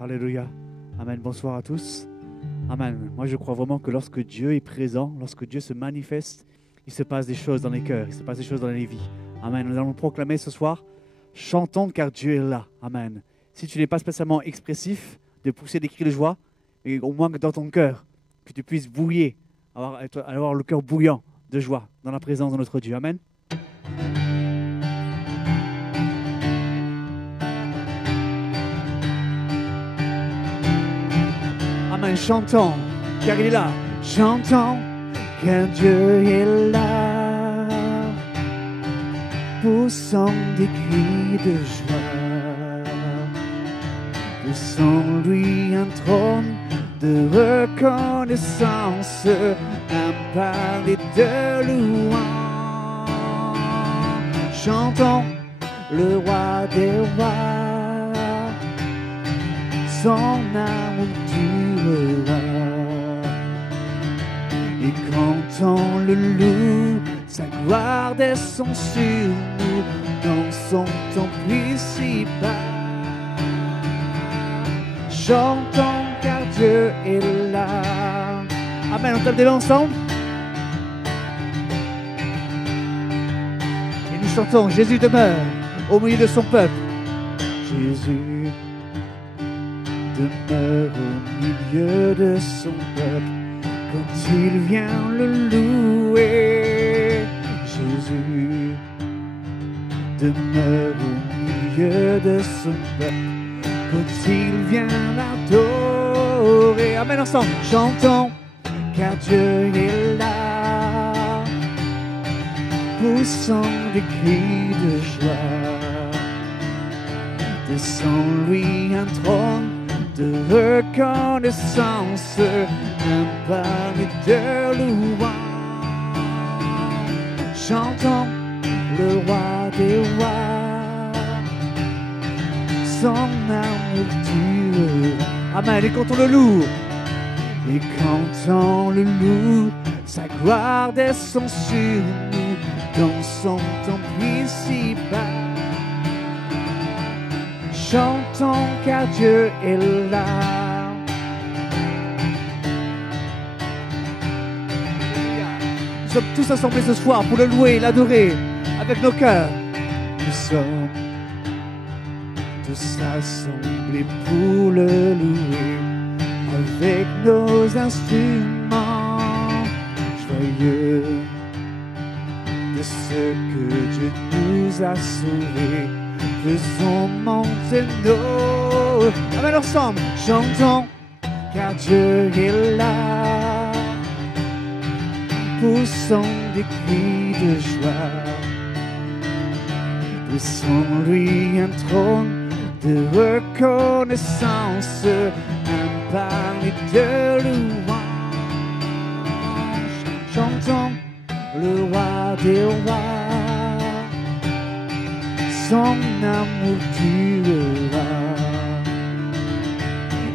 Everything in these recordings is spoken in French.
Alléluia. Amen. Bonsoir à tous. Amen. Moi, je crois vraiment que lorsque Dieu est présent, lorsque Dieu se manifeste, il se passe des choses dans les cœurs, il se passe des choses dans les vies. Amen. Nous allons proclamer ce soir, chantons car Dieu est là. Amen. Si tu n'es pas spécialement expressif, de pousser des cris de joie, mais au moins que dans ton cœur, que tu puisses bouiller, avoir le cœur bouillant de joie dans la présence de notre Dieu. Amen. Amen, chantons, car il est là. Chantons, car Dieu est là. Poussons des cris de joie. Poussons lui un trône de reconnaissance, un parler de louange. Chantons le roi des rois, son amour durera. Et quand on le loue, sa gloire descend sur nous dans son temple ici-bas. Chantons car Dieu est là. Amen, on tape des mains ensemble. Et nous chantons, Jésus demeure au milieu de son peuple. Jésus demeure au milieu de son peuple quand il vient le louer. Jésus demeure au milieu de son peuple quand il vient l'adorer. Amen, ensemble, chantons car Dieu est là, poussant des cris de joie. Descends-lui un trône de reconnaissance, un parler de louange. Chantons le roi des rois, son amour durera. Amen, et quand on le loue, et quand on le loue, sa gloire descend sur nous dans son temple ici-bas. Chantons car Dieu est là. Nous sommes tous assemblés ce soir pour le louer et l'adorer avec nos cœurs. Nous sommes tous assemblés pour le louer avec nos instruments joyeux de ce que Dieu nous a sauvés. Faisons monter nos... Amen, ensemble, chantons, car Dieu est là, poussons des cris de joie. Poussons-lui un trône de reconnaissance, un parler de louange. Chantons le roi des rois, son amour durera.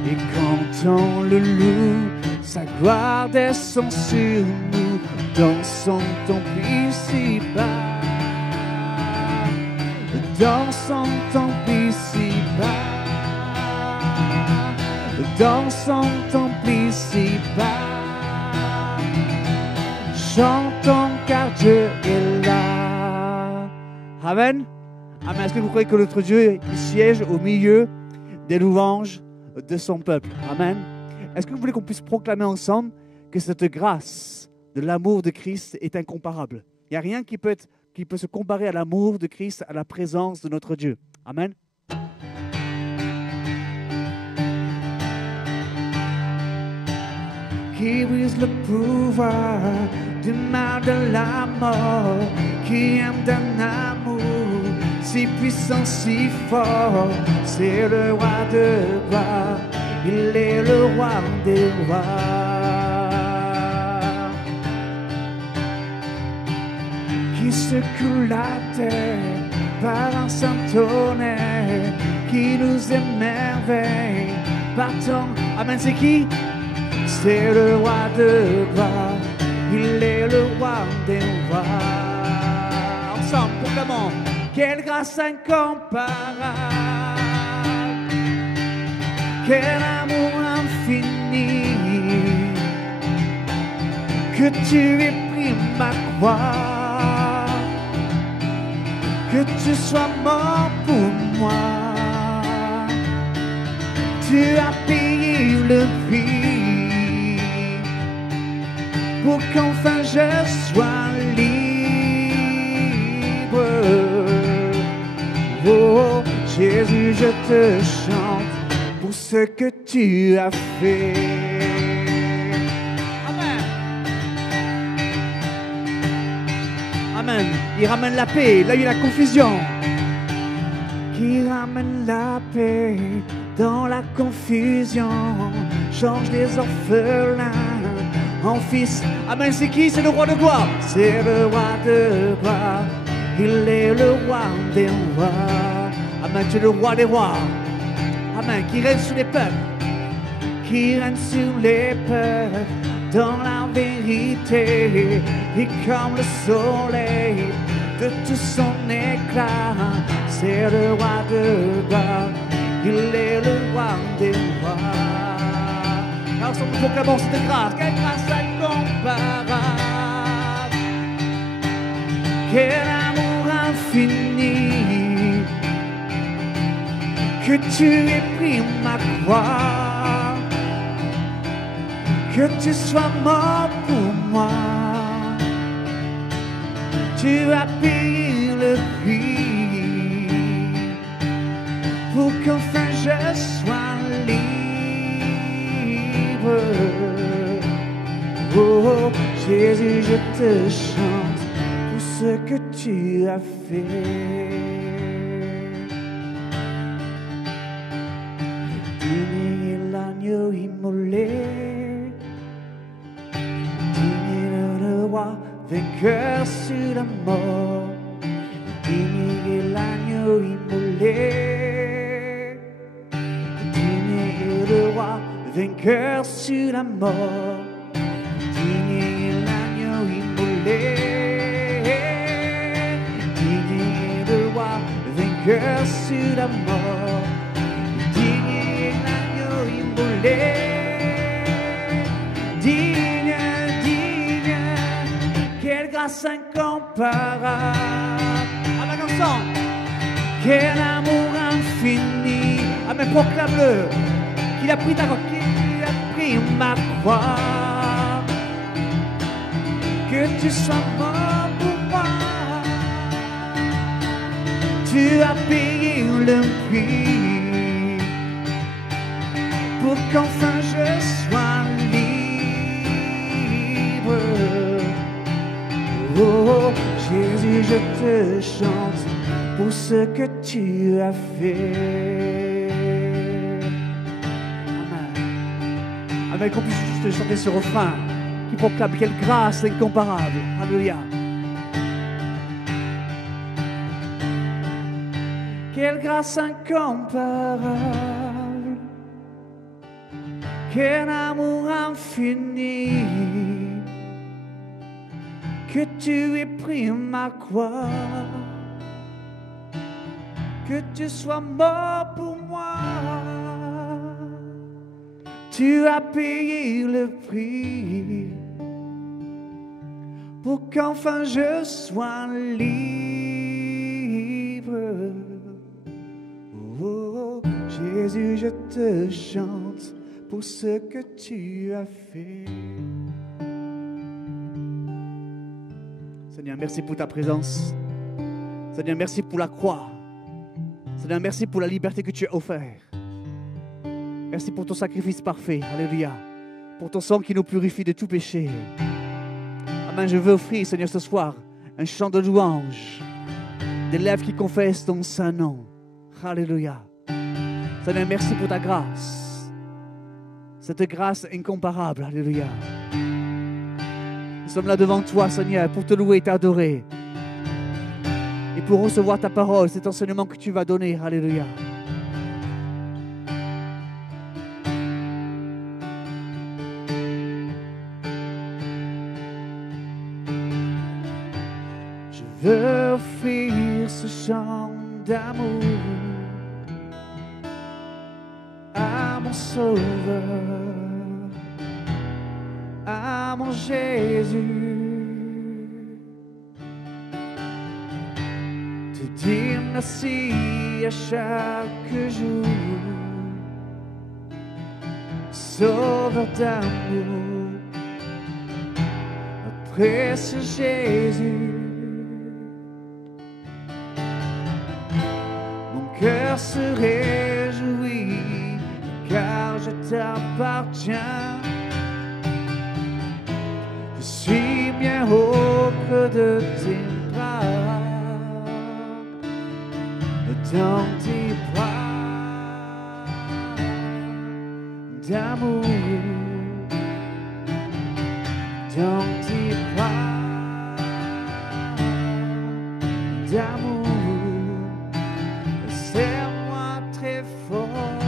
Et quand on le loue, sa gloire descend sur nous dans son temple ici-bas. Dans son temple ici-bas. Dans son temple ici-bas. Chantons car Dieu est là. Amen. Amen. Est-ce que vous croyez que notre Dieu il siège au milieu des louanges de son peuple? Amen. Est-ce que vous voulez qu'on puisse proclamer ensemble que cette grâce de l'amour de Christ est incomparable? Il n'y a rien qui peut se comparer à l'amour de Christ, à la présence de notre Dieu. Amen. Qui brise le pouvoir du mal de la mort, qui aime d'un amour si puissant, si fort, c'est le roi de gloire, il est le roi des rois. Qui secoue la terre par un saint tonnerre, qui nous émerveille par ton... Amen, c'est qui? C'est le roi de gloire, il est le roi des rois. Ensemble, proclamons. Quelle grâce incomparable, Quel amour infini, que tu aies pris ma croix, que tu sois mort pour moi. Tu as payé le prix pour qu'enfin je sois libre. Oh Jésus, je te chante pour ce que tu as fait. Amen. Amen. Il ramène la paix, là il y a la confusion. Qui ramène la paix dans la confusion, change les orphelins en fils. Amen, c'est qui? C'est le roi de gloire. C'est le roi de gloire. Il est le roi des rois. Amen, tu es le roi des rois. Amen, qui règne sur les peuples. Qui règne sur les peuples dans la vérité. Et comme le soleil de tout son éclat, c'est le roi de gloire. Il est le roi des rois. Alors nous proclamons cette grâce, quelle grâce incomparable, quel amour infini, que tu aies pris ma croix, que tu sois mort pour moi. Tu as payé le prix pour qu'enfin je sois libre. Oh Jésus, je te chante pour ce que tu as fait. Digne est l'agneau immolé, digne est le roi vainqueur sur la mort. Digne est l'agneau immolé, vainqueur sur la mort. Digne est l'agneau immolé, digne est le roi vainqueur sur la mort. Digne est l'agneau immolé, digne, digne, quelle grâce incomparable. Amen, ensemble. Quel amour infini. Amen, proclame-le. Il a pris ta croix, il a pris ma croix, que tu sois mort pour moi. Tu as payé le prix pour qu'enfin je sois libre. Oh Jésus, je te chante pour ce que tu as fait. Amen, qu'on puisse juste chanter ce refrain qui proclame quelle grâce incomparable. Alléluia. Quelle grâce incomparable, quel amour infini, que tu aies pris ma croix, que tu sois mort pour moi. Tu as payé le prix pour qu'enfin je sois libre. Oh, Jésus, je te chante pour ce que tu as fait. Seigneur, merci pour ta présence. Seigneur, merci pour la croix. Seigneur, merci pour la liberté que tu as offerte. Merci pour ton sacrifice parfait. Alléluia. Pour ton sang qui nous purifie de tout péché. Amen. Je veux offrir, Seigneur, ce soir, un chant de louange. Des lèvres qui confessent ton saint nom. Alléluia. Seigneur, merci pour ta grâce. Cette grâce incomparable. Alléluia. Nous sommes là devant toi, Seigneur, pour te louer et t'adorer. Et pour recevoir ta parole, cet enseignement que tu vas donner. Alléluia. Je veux offrir ce chant d'amour à mon mon Sauveur, à mon Jésus, te dire merci à chaque jour, Sauveur d'amour, précieux Jésus. Mon cœur se réjouit car je t'appartiens. Je suis bien au creux de tes bras, dans tes bras d'amour, dans tes bras d'amour. Serre-moi très fort,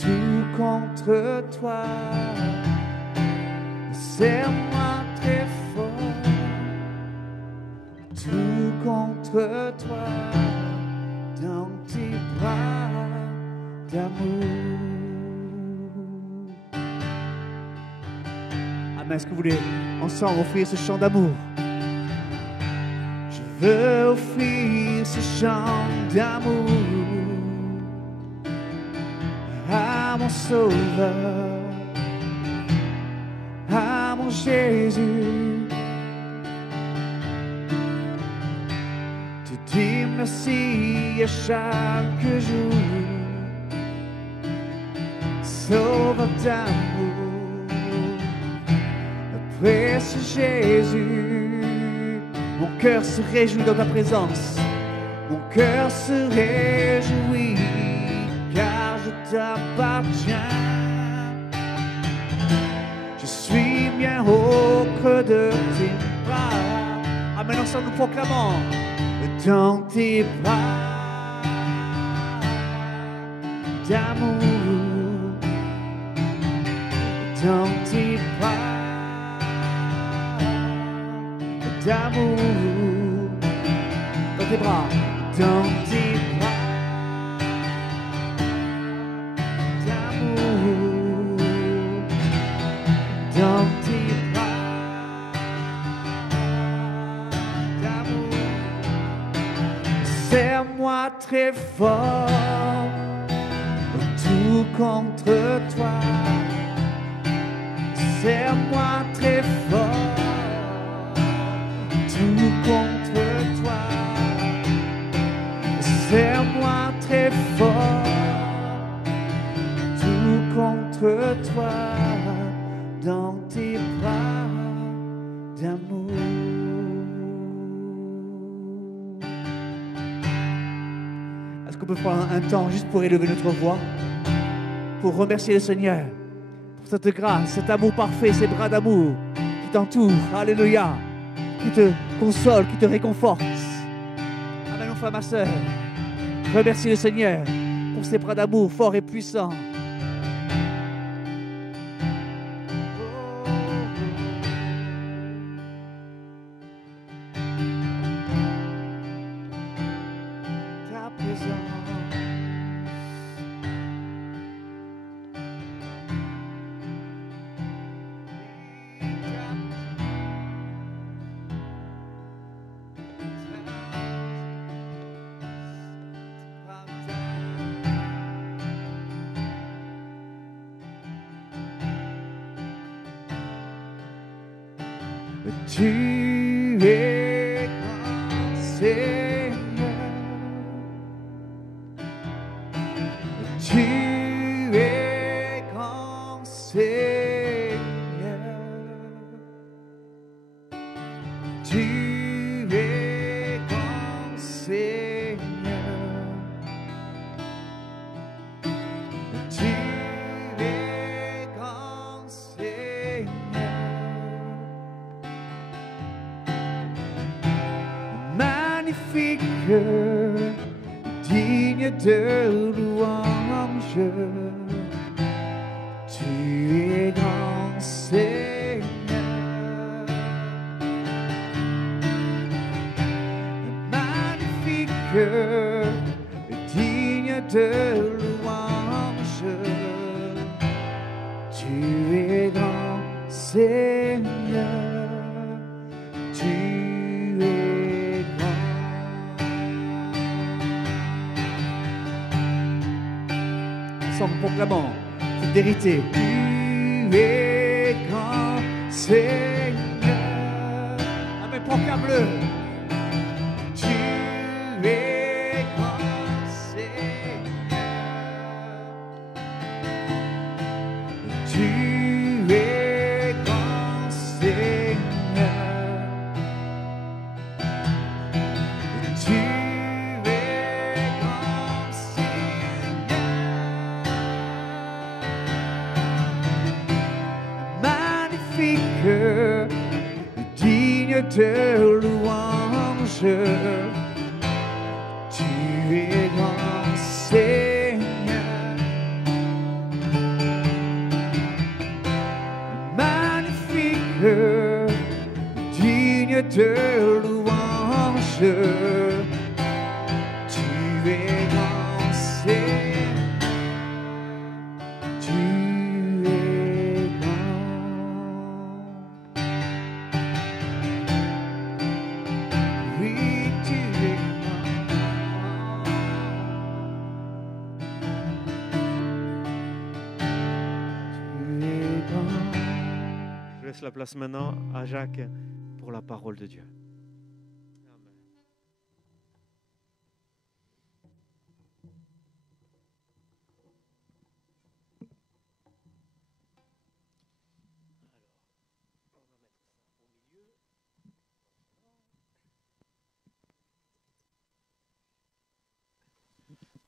tout contre toi. Serre-moi très fort, tout contre toi, dans tes bras d'amour. Amen. Est-ce que vous voulez ensemble offrir ce chant d'amour? Je veux offrir ce chant d'amour à mon Sauveur, à mon Jésus. Te dire merci à chaque jour, Sauveur d'amour, précieux Jésus. Mon cœur se réjouit dans ta présence, mon cœur se réjouit car je t'appartiens. Je suis bien au creux de tes bras. Amen, ensemble nous proclamons. Dans tes bras d'amour, dans tes bras d'amour, dans tes bras, dans tes bras d'amour, dans tes bras d'amour. Serre-moi très fort, tout contre toi. Serre-moi très fort, tout contre toi. Serre-moi très fort, tout contre toi, dans tes bras d'amour. Est-ce qu'on peut prendre un temps juste pour élever notre voix, pour remercier le Seigneur pour cette grâce, cet amour parfait, ces bras d'amour qui t'entourent, alléluia, qui te console, qui te réconforte. Amen, mon frère, ma soeur. Remercie le Seigneur pour ses bras d'amour forts et puissants. Ta présence. Tu es grand Seigneur, tu es grand Seigneur, tu es grand Seigneur, tu es grand Seigneur. Magnifique, digne de louange, tu es grand Seigneur. Magnifique, digne de louange, Tu es grand, Seigneur. Tu es grand. Ensemble, proclamons cette vérité. Tu es grand, Seigneur. Amen, proclame-le. Tu es grand, Seigneur. Tu es grand, Seigneur. Tu es grand, Seigneur. Magnifique, digne de louange. Tu es grand, Seigneur. Digne de louange, tu es grand, Seigneur, tu es grand. Oui, tu es grand. Tu es grand. Je laisse la place maintenant à Jacques pour la parole de Dieu.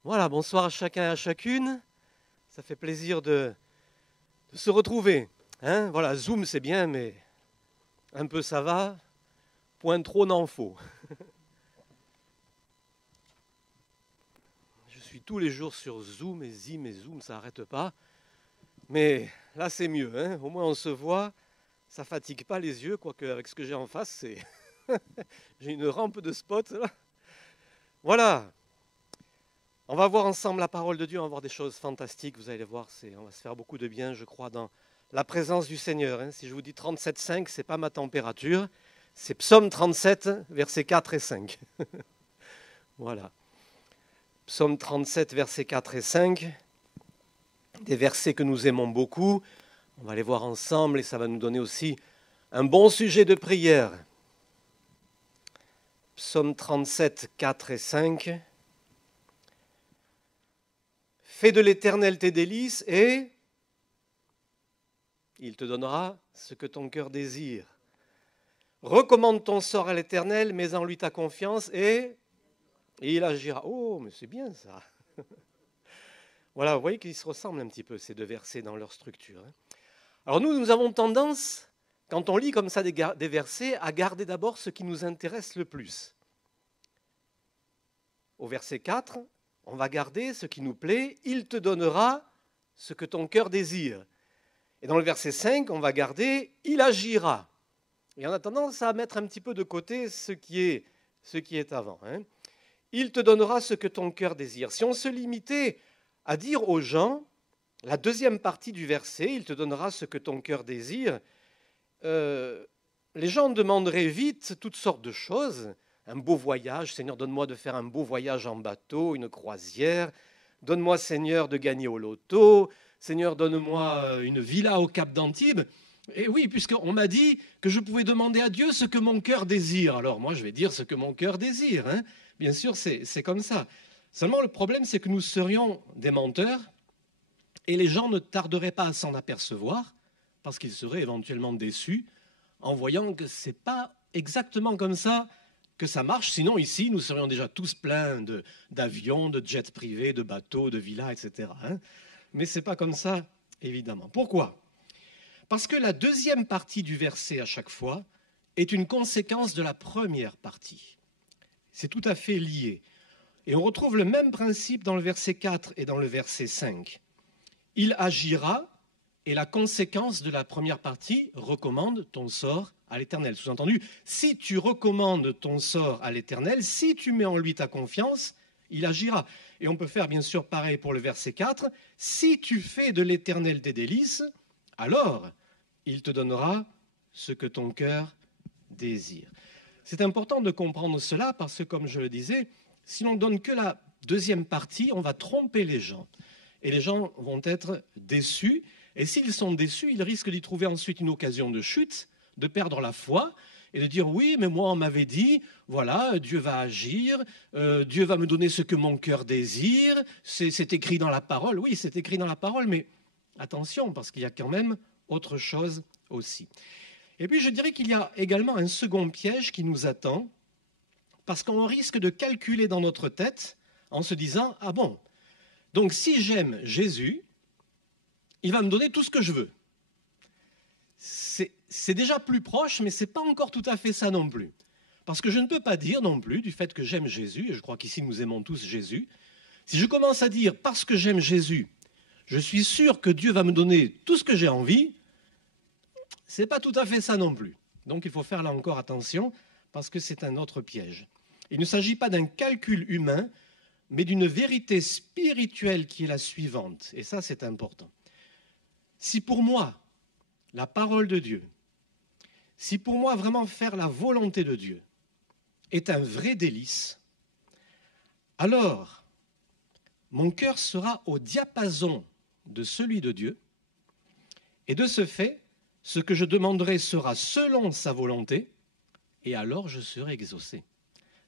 Voilà, bonsoir à chacun et à chacune. Ça fait plaisir de se retrouver. Hein, voilà, Zoom c'est bien, mais un peu ça va, point trop n'en faut. Je suis tous les jours sur Zoom et Zoom, ça n'arrête pas. Mais là c'est mieux, hein, au moins on se voit, ça fatigue pas les yeux, quoique avec ce que j'ai en face, c'est j'ai une rampe de spot là. Voilà, on va voir ensemble la parole de Dieu, on va voir des choses fantastiques, vous allez voir, on va se faire beaucoup de bien, je crois, dans la présence du Seigneur. Hein. Si je vous dis 37,5, ce n'est pas ma température. C'est Psaume 37, versets 4 et 5. Voilà. Psaume 37, versets 4 et 5. Des versets que nous aimons beaucoup. On va les voir ensemble et ça va nous donner aussi un bon sujet de prière. Psaume 37, 4 et 5. Fais de l'Éternel tes délices et il te donnera ce que ton cœur désire. Recommande ton sort à l'Éternel, mets en lui ta confiance et il agira. Oh, mais c'est bien ça. Voilà, vous voyez qu'ils se ressemblent un petit peu, ces deux versets dans leur structure. Alors nous avons tendance, quand on lit comme ça des versets, à garder d'abord ce qui nous intéresse le plus. Au verset 4, on va garder ce qui nous plaît. Il te donnera ce que ton cœur désire. Et dans le verset 5, on va garder « il agira ». Et on a tendance à mettre un petit peu de côté ce qui est avant. Hein. Il te donnera ce que ton cœur désire. Si on se limitait à dire aux gens, la deuxième partie du verset, il te donnera ce que ton cœur désire, les gens demanderaient vite toutes sortes de choses. Un beau voyage, Seigneur, donne-moi de faire un beau voyage en bateau, une croisière. Donne-moi, Seigneur, de gagner au loto. Seigneur, donne-moi une villa au Cap d'Antibes. Et oui, puisqu'on m'a dit que je pouvais demander à Dieu ce que mon cœur désire. Alors moi, je vais dire ce que mon cœur désire. Hein. Bien sûr, c'est comme ça. Seulement, le problème, c'est que nous serions des menteurs et les gens ne tarderaient pas à s'en apercevoir parce qu'ils seraient éventuellement déçus en voyant que ce n'est pas exactement comme ça que ça marche. Sinon, ici, nous serions déjà tous pleins d'avions, de jets privés, de bateaux, de villas, etc. Hein. Mais ce n'est pas comme ça, évidemment. Pourquoi ? Parce que la deuxième partie du verset, à chaque fois, est une conséquence de la première partie. C'est tout à fait lié. Et on retrouve le même principe dans le verset 4 et dans le verset 5. Il agira, et la conséquence de la première partie, recommande ton sort à l'Éternel. Sous-entendu, si tu recommandes ton sort à l'Éternel, si tu mets en lui ta confiance, il agira. Et on peut faire bien sûr pareil pour le verset 4. Si tu fais de l'Éternel tes délices, alors il te donnera ce que ton cœur désire. C'est important de comprendre cela parce que, comme je le disais, si l'on donne que la deuxième partie, on va tromper les gens. Et les gens vont être déçus. Et s'ils sont déçus, ils risquent d'y trouver ensuite une occasion de chute, de perdre la foi et de dire oui, mais moi on m'avait dit, voilà, Dieu va agir, Dieu va me donner ce que mon cœur désire, c'est écrit dans la parole. Oui, c'est écrit dans la parole, mais attention, parce qu'il y a quand même autre chose aussi. Et puis je dirais qu'il y a également un second piège qui nous attend, parce qu'on risque de calculer dans notre tête en se disant, ah bon, donc si j'aime Jésus, il va me donner tout ce que je veux. C'est déjà plus proche, mais ce n'est pas encore tout à fait ça non plus. Parce que je ne peux pas dire non plus, du fait que j'aime Jésus, et je crois qu'ici nous aimons tous Jésus, si je commence à dire parce que j'aime Jésus, je suis sûr que Dieu va me donner tout ce que j'ai envie, ce n'est pas tout à fait ça non plus. Donc il faut faire là encore attention, parce que c'est un autre piège. Il ne s'agit pas d'un calcul humain, mais d'une vérité spirituelle qui est la suivante. Et ça, c'est important. Si pour moi, la parole de Dieu, si pour moi vraiment faire la volonté de Dieu est un vrai délice, alors mon cœur sera au diapason de celui de Dieu, et de ce fait, ce que je demanderai sera selon sa volonté, et alors je serai exaucé.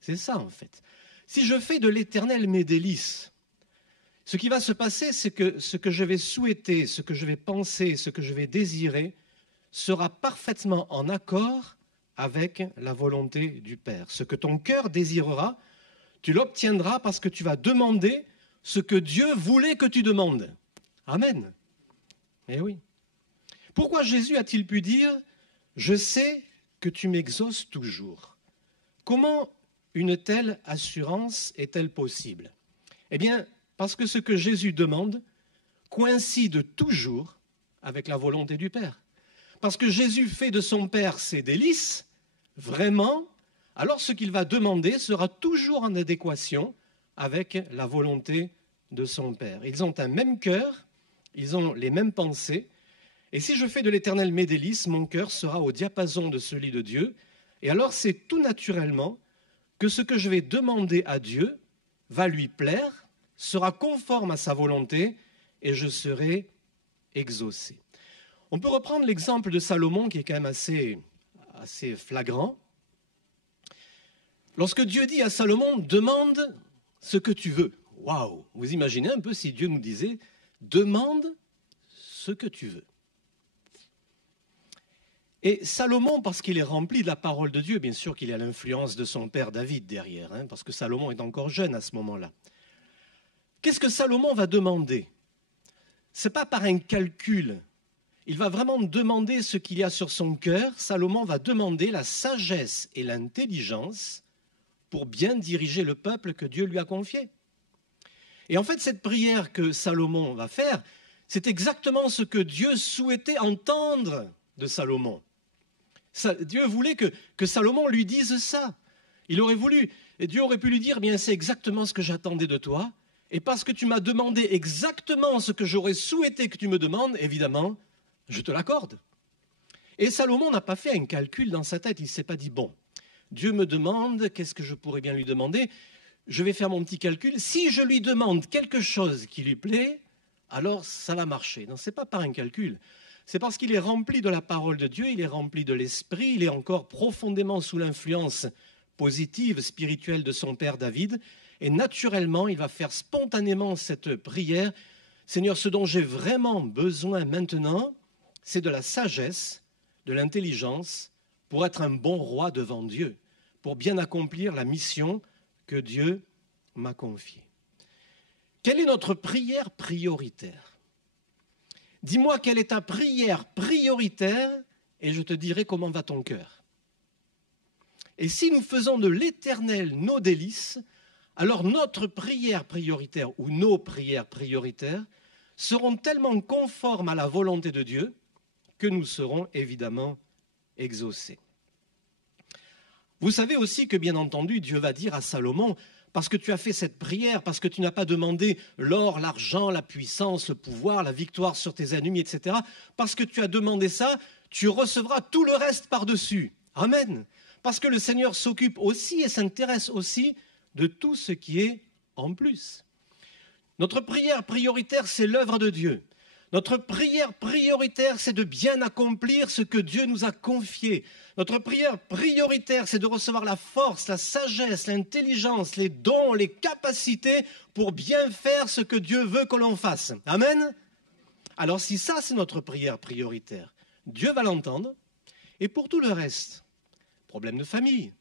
C'est ça en fait. Si je fais de l'Éternel mes délices, ce qui va se passer, c'est que ce que je vais souhaiter, ce que je vais penser, ce que je vais désirer, sera parfaitement en accord avec la volonté du Père. Ce que ton cœur désirera, tu l'obtiendras parce que tu vas demander ce que Dieu voulait que tu demandes. Amen. Eh oui. Pourquoi Jésus a-t-il pu dire « Je sais que tu m'exauces toujours ». Comment une telle assurance est-elle possible? Eh bien, parce que ce que Jésus demande coïncide toujours avec la volonté du Père. Parce que Jésus fait de son Père ses délices, vraiment, alors ce qu'il va demander sera toujours en adéquation avec la volonté de son Père. Ils ont un même cœur, ils ont les mêmes pensées, et si je fais de l'Éternel mes délices, mon cœur sera au diapason de celui de Dieu, et alors c'est tout naturellement que ce que je vais demander à Dieu va lui plaire, sera conforme à sa volonté, et je serai exaucé. On peut reprendre l'exemple de Salomon qui est quand même assez flagrant. Lorsque Dieu dit à Salomon, demande ce que tu veux. Waouh! Vous imaginez un peu si Dieu nous disait, demande ce que tu veux. Et Salomon, parce qu'il est rempli de la parole de Dieu, bien sûr qu'il a l'influence de son père David derrière, parce que Salomon est encore jeune à ce moment-là. Qu'est-ce que Salomon va demander? Ce n'est pas par un calcul. Il va vraiment demander ce qu'il y a sur son cœur. Salomon va demander la sagesse et l'intelligence pour bien diriger le peuple que Dieu lui a confié. Et en fait, cette prière que Salomon va faire, c'est exactement ce que Dieu souhaitait entendre de Salomon. Dieu voulait que Salomon lui dise ça. Il aurait voulu, et Dieu aurait pu lui dire, bien c'est exactement ce que j'attendais de toi, et parce que tu m'as demandé exactement ce que j'aurais souhaité que tu me demandes, évidemment, je te l'accorde. Et Salomon n'a pas fait un calcul dans sa tête. Il ne s'est pas dit, bon, Dieu me demande, qu'est-ce que je pourrais bien lui demander? Je vais faire mon petit calcul. Si je lui demande quelque chose qui lui plaît, alors ça va marcher. Non, ce n'est pas par un calcul. C'est parce qu'il est rempli de la parole de Dieu, il est rempli de l'esprit, il est encore profondément sous l'influence positive, spirituelle de son père David. Et naturellement, il va faire spontanément cette prière. Seigneur, ce dont j'ai vraiment besoin maintenant, c'est de la sagesse, de l'intelligence pour être un bon roi devant Dieu, pour bien accomplir la mission que Dieu m'a confiée. Quelle est notre prière prioritaire? Dis-moi quelle est ta prière prioritaire et je te dirai comment va ton cœur. Et si nous faisons de l'Éternel nos délices, alors notre prière prioritaire ou nos prières prioritaires seront tellement conformes à la volonté de Dieu que nous serons évidemment exaucés. Vous savez aussi que, bien entendu, Dieu va dire à Salomon, parce que tu as fait cette prière, parce que tu n'as pas demandé l'or, l'argent, la puissance, le pouvoir, la victoire sur tes ennemis, etc. Parce que tu as demandé ça, tu recevras tout le reste par-dessus. Amen. Parce que le Seigneur s'occupe aussi et s'intéresse aussi de tout ce qui est en plus. Notre prière prioritaire, c'est l'œuvre de Dieu. Notre prière prioritaire, c'est de bien accomplir ce que Dieu nous a confié. Notre prière prioritaire, c'est de recevoir la force, la sagesse, l'intelligence, les dons, les capacités pour bien faire ce que Dieu veut que l'on fasse. Amen. Alors si ça, c'est notre prière prioritaire, Dieu va l'entendre. Et pour tout le reste, problème de famille,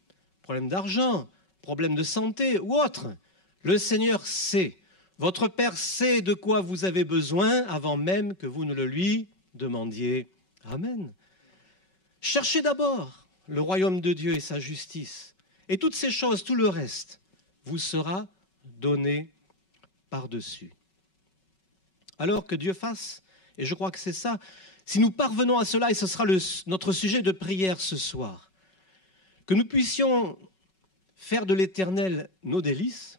problème d'argent, problème de santé ou autre, le Seigneur sait. Votre Père sait de quoi vous avez besoin avant même que vous ne le lui demandiez. Amen. Cherchez d'abord le royaume de Dieu et sa justice. Et toutes ces choses, tout le reste, vous sera donné par-dessus. Alors que Dieu fasse, et je crois que c'est ça, si nous parvenons à cela, et ce sera notre sujet de prière ce soir, que nous puissions faire de l'Éternel nos délices,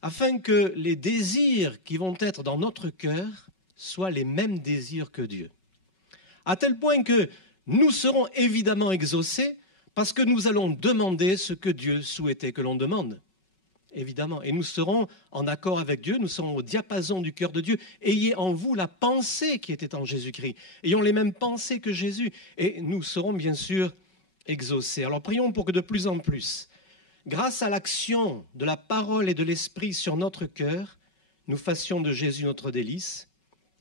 afin que les désirs qui vont être dans notre cœur soient les mêmes désirs que Dieu. À tel point que nous serons évidemment exaucés parce que nous allons demander ce que Dieu souhaitait que l'on demande. Évidemment. Et nous serons en accord avec Dieu, nous serons au diapason du cœur de Dieu. Ayez en vous la pensée qui était en Jésus-Christ. Ayons les mêmes pensées que Jésus. Et nous serons bien sûr exaucés. Alors prions pour que de plus en plus, grâce à l'action de la parole et de l'esprit sur notre cœur, nous fassions de Jésus notre délice,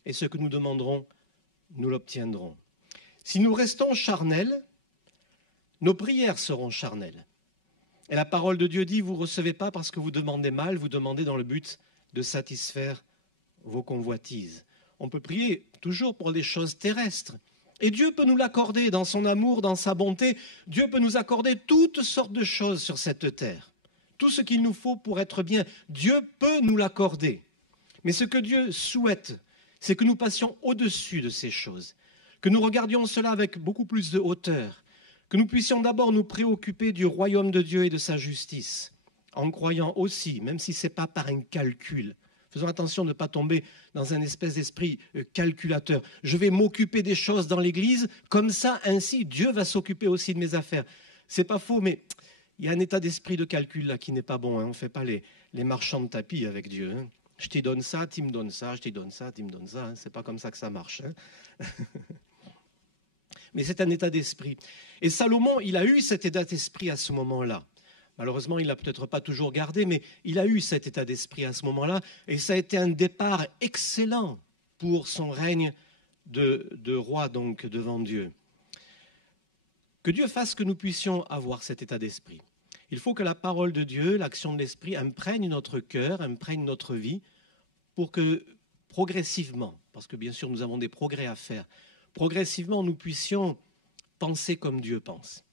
et ce que nous demanderons, nous l'obtiendrons. Si nous restons charnels, nos prières seront charnelles. Et la parole de Dieu dit, vous ne recevez pas parce que vous demandez mal, vous demandez dans le but de satisfaire vos convoitises. On peut prier toujours pour des choses terrestres. Et Dieu peut nous l'accorder dans son amour, dans sa bonté. Dieu peut nous accorder toutes sortes de choses sur cette terre. Tout ce qu'il nous faut pour être bien, Dieu peut nous l'accorder. Mais ce que Dieu souhaite, c'est que nous passions au-dessus de ces choses, que nous regardions cela avec beaucoup plus de hauteur, que nous puissions d'abord nous préoccuper du royaume de Dieu et de sa justice, en croyant aussi, même si ce n'est pas par un calcul. Faisons attention de ne pas tomber dans un espèce d'esprit calculateur. Je vais m'occuper des choses dans l'Église, comme ça, ainsi, Dieu va s'occuper aussi de mes affaires. Ce n'est pas faux, mais il y a un état d'esprit de calcul là qui n'est pas bon. Hein. On ne fait pas les marchands de tapis avec Dieu. Hein. Je te donne ça, tu me donnes ça, je te donne ça, tu me donnes ça. Hein. Ce n'est pas comme ça que ça marche. Hein. Mais c'est un état d'esprit. Et Salomon, il a eu cet état d'esprit à ce moment-là. Malheureusement, il ne l'a peut-être pas toujours gardé, mais il a eu cet état d'esprit à ce moment-là. Et ça a été un départ excellent pour son règne de roi, donc, devant Dieu. Que Dieu fasse que nous puissions avoir cet état d'esprit. Il faut que la parole de Dieu, l'action de l'esprit, imprègne notre cœur, imprègne notre vie, pour que progressivement, parce que bien sûr nous avons des progrès à faire, progressivement nous puissions penser comme Dieu pense,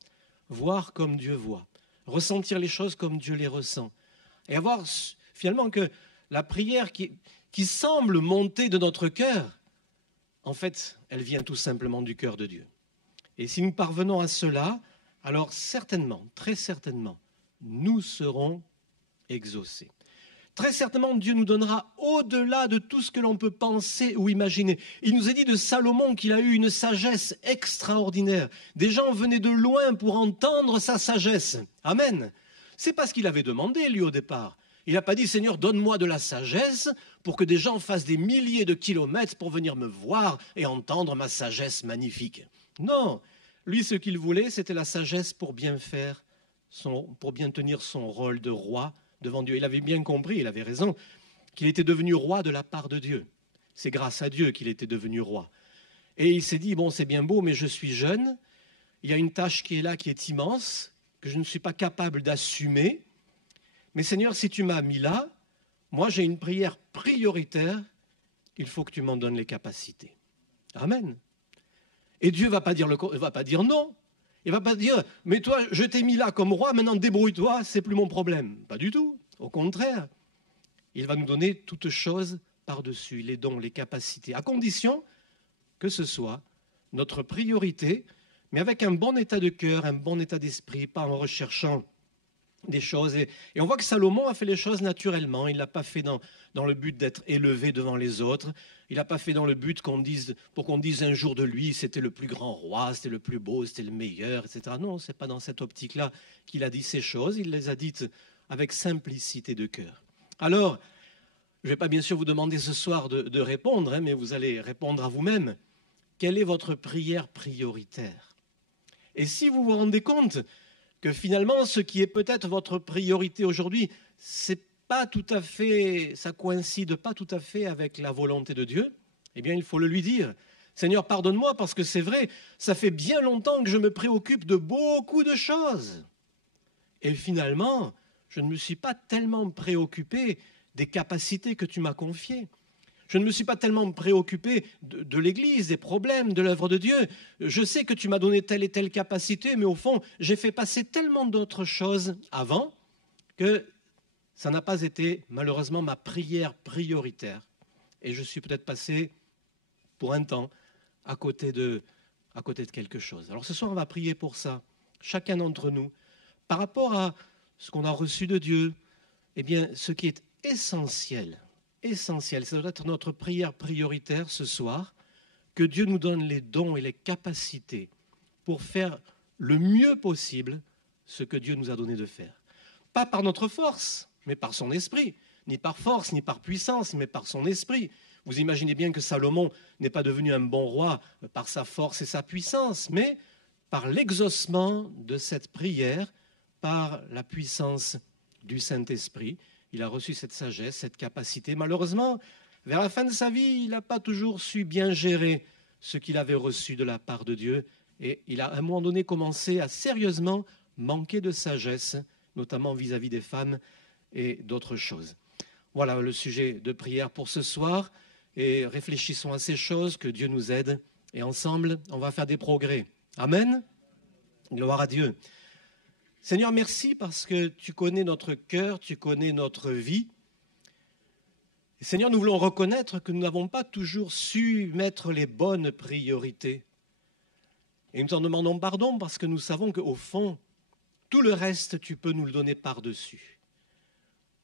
voir comme Dieu voit, ressentir les choses comme Dieu les ressent, et avoir finalement que la prière qui semble monter de notre cœur, en fait, elle vient tout simplement du cœur de Dieu. Et si nous parvenons à cela, alors certainement, très certainement, nous serons exaucés. Très certainement, Dieu nous donnera au-delà de tout ce que l'on peut penser ou imaginer. Il nous a dit de Salomon qu'il a eu une sagesse extraordinaire. Des gens venaient de loin pour entendre sa sagesse. Amen. C'est pas ce qu'il avait demandé, lui, au départ. Il n'a pas dit, Seigneur, donne-moi de la sagesse pour que des gens fassent des milliers de kilomètres pour venir me voir et entendre ma sagesse magnifique. Non, lui, ce qu'il voulait, c'était la sagesse pour bien faire, pour bien tenir son rôle de roi devant Dieu. Il avait bien compris, il avait raison, qu'il était devenu roi de la part de Dieu. C'est grâce à Dieu qu'il était devenu roi. Et il s'est dit, bon, c'est bien beau, mais je suis jeune, il y a une tâche qui est là, qui est immense, que je ne suis pas capable d'assumer. Mais Seigneur, si tu m'as mis là, moi j'ai une prière prioritaire, il faut que tu m'en donnes les capacités. Amen. Et Dieu ne va pas dire non. Il ne va pas dire, mais toi, je t'ai mis là comme roi, maintenant débrouille-toi, c'est plus mon problème. Pas du tout. Au contraire, il va nous donner toutes choses par-dessus, les dons, les capacités, à condition que ce soit notre priorité, mais avec un bon état de cœur, un bon état d'esprit, pas en recherchant des choses. Et on voit que Salomon a fait les choses naturellement. Il ne l'a pas fait dans le but d'être élevé devant les autres. Il n'a pas fait dans le but pour qu'on dise un jour de lui, c'était le plus grand roi, c'était le plus beau, c'était le meilleur, etc. Non, ce n'est pas dans cette optique-là qu'il a dit ces choses. Il les a dites avec simplicité de cœur. Alors, je ne vais pas bien sûr vous demander ce soir de répondre, mais vous allez répondre à vous-même. Quelle est votre prière prioritaire? Et si vous vous rendez compte que finalement, ce qui est peut-être votre priorité aujourd'hui, ça coïncide pas tout à fait avec la volonté de Dieu, eh bien, il faut le lui dire. Seigneur, pardonne-moi parce que c'est vrai, ça fait bien longtemps que je me préoccupe de beaucoup de choses. Et finalement, je ne me suis pas tellement préoccupé des capacités que tu m'as confiées. Je ne me suis pas tellement préoccupé de l'Église, des problèmes, de l'œuvre de Dieu. Je sais que tu m'as donné telle et telle capacité, mais au fond, j'ai fait passer tellement d'autres choses avant que ça n'a pas été malheureusement ma prière prioritaire. Et je suis peut-être passé pour un temps à côté de quelque chose. Alors ce soir, on va prier pour ça, chacun d'entre nous, par rapport à ce qu'on a reçu de Dieu. Eh bien, ce qui est essentiel, ça doit être notre prière prioritaire ce soir, que Dieu nous donne les dons et les capacités pour faire le mieux possible ce que Dieu nous a donné de faire. Pas par notre force, mais par son esprit. Ni par force, ni par puissance, mais par son esprit. Vous imaginez bien que Salomon n'est pas devenu un bon roi par sa force et sa puissance, mais par l'exaucement de cette prière, par la puissance du Saint-Esprit. Il a reçu cette sagesse, cette capacité. Malheureusement, vers la fin de sa vie, il n'a pas toujours su bien gérer ce qu'il avait reçu de la part de Dieu. Et il a à un moment donné commencé à sérieusement manquer de sagesse, notamment vis-à-vis des femmes et d'autres choses. Voilà le sujet de prière pour ce soir. Et réfléchissons à ces choses, que Dieu nous aide. Et ensemble, on va faire des progrès. Amen. Gloire à Dieu. Seigneur, merci parce que tu connais notre cœur, tu connais notre vie. Et Seigneur, nous voulons reconnaître que nous n'avons pas toujours su mettre les bonnes priorités. Et nous t'en demandons pardon parce que nous savons qu'au fond, tout le reste, tu peux nous le donner par-dessus.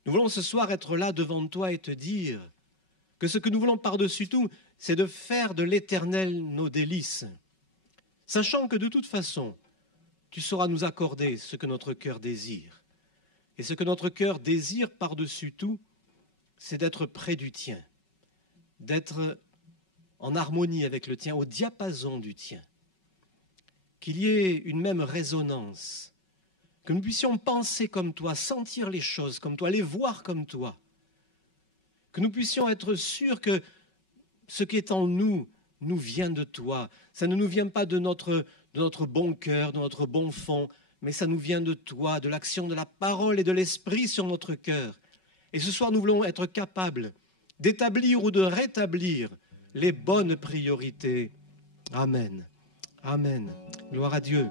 Nous voulons ce soir être là devant toi et te dire que ce que nous voulons par-dessus tout, c'est de faire de l'Éternel nos délices, sachant que de toute façon, tu sauras nous accorder ce que notre cœur désire. Et ce que notre cœur désire par-dessus tout, c'est d'être près du tien, d'être en harmonie avec le tien, au diapason du tien. Qu'il y ait une même résonance, que nous puissions penser comme toi, sentir les choses comme toi, les voir comme toi, que nous puissions être sûrs que ce qui est en nous nous vient de toi. Ça ne nous vient pas de notre bon cœur, de notre bon fond, mais ça nous vient de toi, de l'action de la parole et de l'esprit sur notre cœur. Et ce soir, nous voulons être capables d'établir ou de rétablir les bonnes priorités. Amen. Amen. Gloire à Dieu.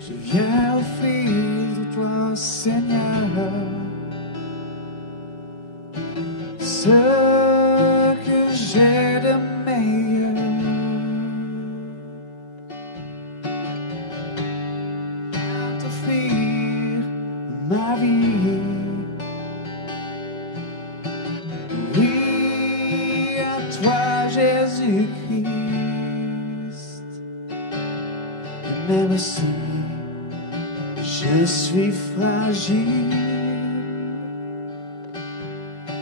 Je viens offrir de toi, Seigneur, ce que j'ai de meilleur. À t'offrir ma vie. Oui, à toi, Jésus-Christ. Et même si je suis fragile,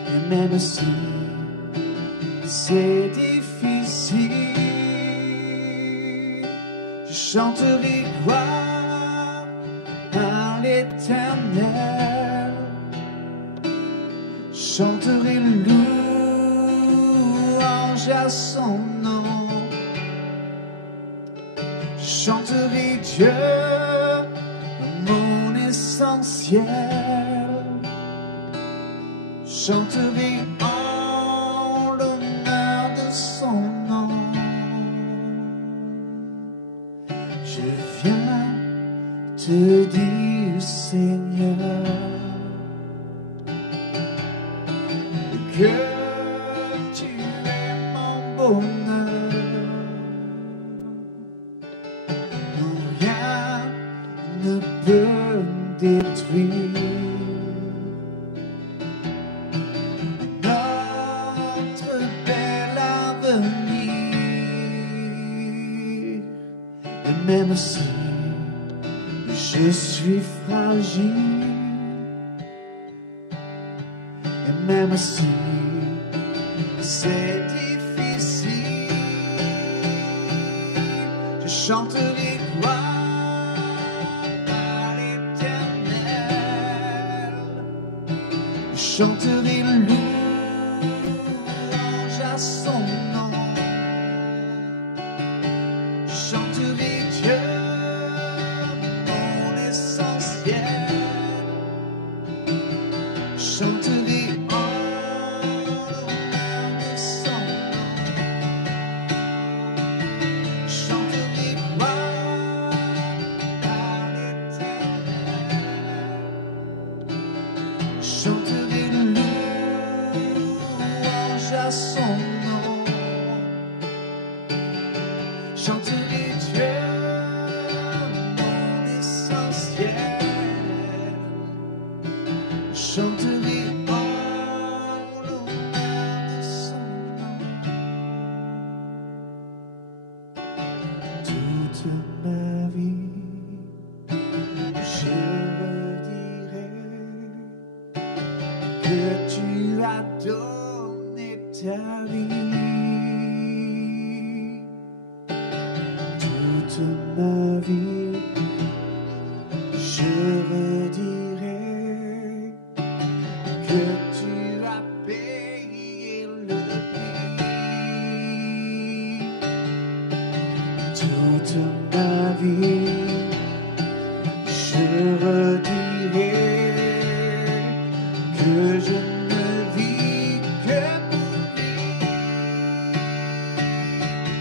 et même si c'est difficile, je chanterai gloire à l'Éternel, je chanterai louange à son nom, je chanterai Dieu, mon essentiel, chanterai en l'honneur de son nom. Je viens te dire, Seigneur, que tu es mon bonheur. Non, rien ne peut détruire notre bel avenir. Et même si je suis fragile, et même si c'est difficile, je chanterai gloire à l'Éternel. Je chanterai louange à son nom. Je chanterai Dieu, mon essentiel. Je chanterai à son nom. Chanterai Dieu, mon essentiel. Chanterai en l'honneur de son nom. Toute ma vie, je redirai que tu as donné ta vie. Toute ma vie, je redirai que tu as payé le prix. Toute ma vie, je redirai que je ne vis que pour lui.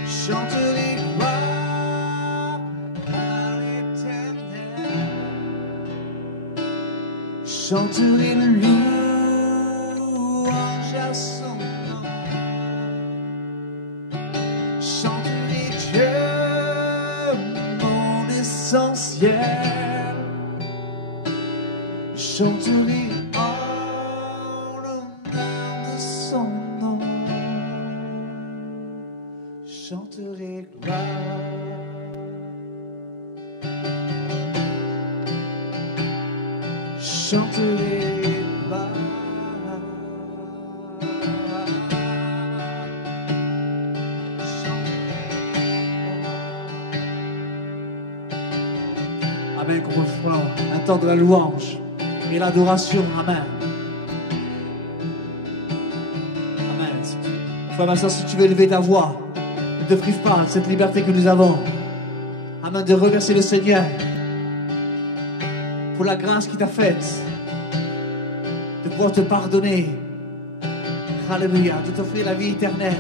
Chanterai gloire à l'Éternel. Chanterai louange à son nom. Chanterai Dieu, mon essentiel. Chanterai en l'honneur de son nom. Chanterai gloire. Chanterai gloire. Amen, qu'on reçoit un temps de la louange et l'adoration. Amen. Amen. Frère, ma soeur, si tu veux élever ta voix, ne te prive pas de cette liberté que nous avons. Amen, de remercier le Seigneur pour la grâce qu'il t'a faite, de pouvoir te pardonner. Alléluia, de t'offrir la vie éternelle.